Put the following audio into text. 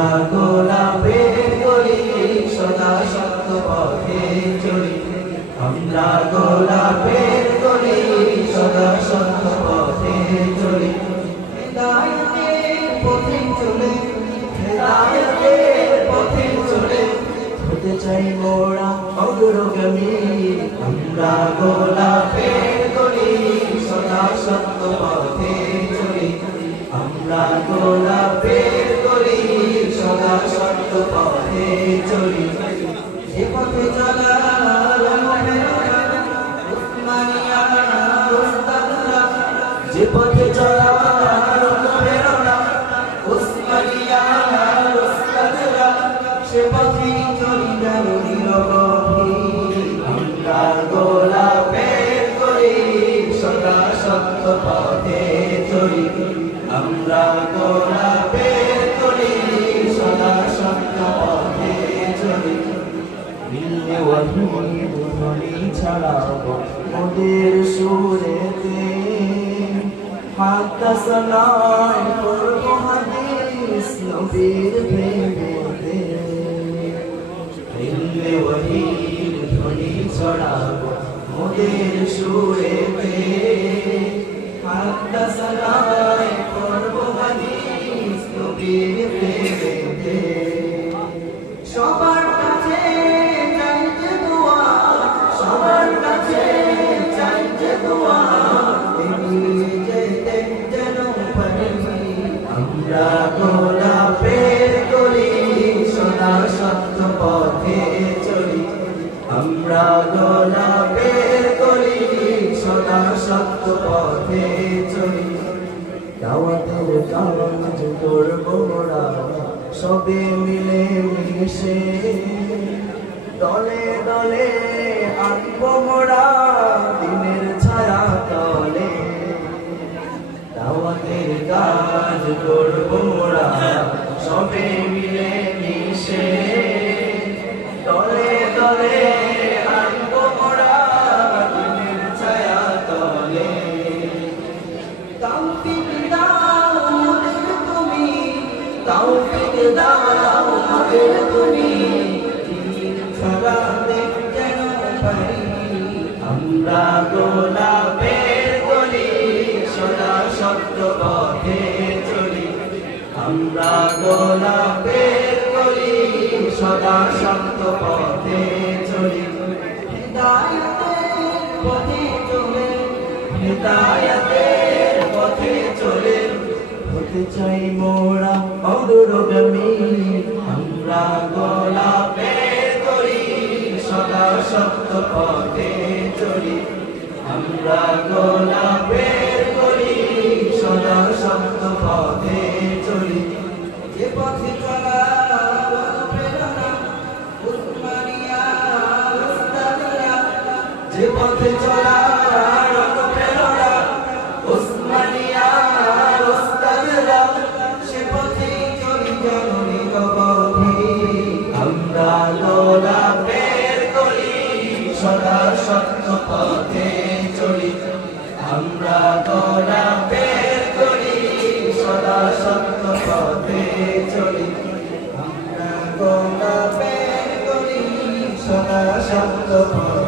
আমরা গোলাপের কলি সদা সত্য পথে চলি আমরা গোলাপের কলি সদা সত্য পথে চলি হেদায়েতের পথে চলে হেদায়েতের পথে চলে হতে চাই মোরা অগ্রগামী আমরা গোলাপের কলি সদা সত্য পথে চলি আমরা গোলাপের কলি সদা সত্য পথে চলি যে পথে চলা উসমানিয়া উস্তাদরা যে পথে চলা উসমানিয়া উস্তাদরা সে পথে চলি জানো নিরবধি আমরা গোলাপের কলি সদা সত্য পথে চলি আমরা গোলাপের কলি সদা সত্য পথে চলি মিলনে ওয়াহি ধ্বনি ছড়াবো ওদের সুরেতে হাত্তা সানায় করবো হাদিস নবীর প্রেমেতে মিলনে ওয়াহি ধ্বনি ছড়াবো ওদের সুরেতে হাত্তা সানায় করবো হাদিস নবীর প্রেমেতে সবার কাছে চাইতে দোয়া সবার কাছে চাইতে দোয়া এগিয়ে যেতে যেন পারি আমরা গোলাপের কলি সদা সত্য পথে চলি আমরা গোলাপের কলি সদা সত্য পথে চলি দাওয়াতের কাজ করবো মোরা সবে মিলে মিশে দলে দলে আনবো মোরা দিনের ছায়া তলে দাওয়াতের কাজ করবো মোরা সবে মিলে মিশে দলে দলে আনবো মোরা দিনের ছায়া তলে তাওফিক দাও মোদের তুমি তাওফিক দাও মোদের তুমি ছড়াতে যেন পারি আমরা গোলাপের কলি সদা সত্য পথে চলি আমরা গোলাপের কলি সদা সত্য পথে চলি হেদায়েতের পথে চলে হেদায়েতের পথে চলে হতে চাই মোরা অগ্রগামী আমরা গোলাপের কলি সদা সত্য পথে চলি আমরা গোলাপের কলি সদা সত্য পথে চলি যে পথে চলা প্রেরণা উসমানিয়া উস্তাদরা যে পথে চলা প্রেরণা উসমানিয়া উস্তাদরা সে পথে চলি জানো নিরবধি আমরা গোলাপের কলি সদা সত্য পথে চলি আমরা গোলাপের কলি সদা সত্য পথে চলি আমরা গোলাপের কলি সদা সত্য পথে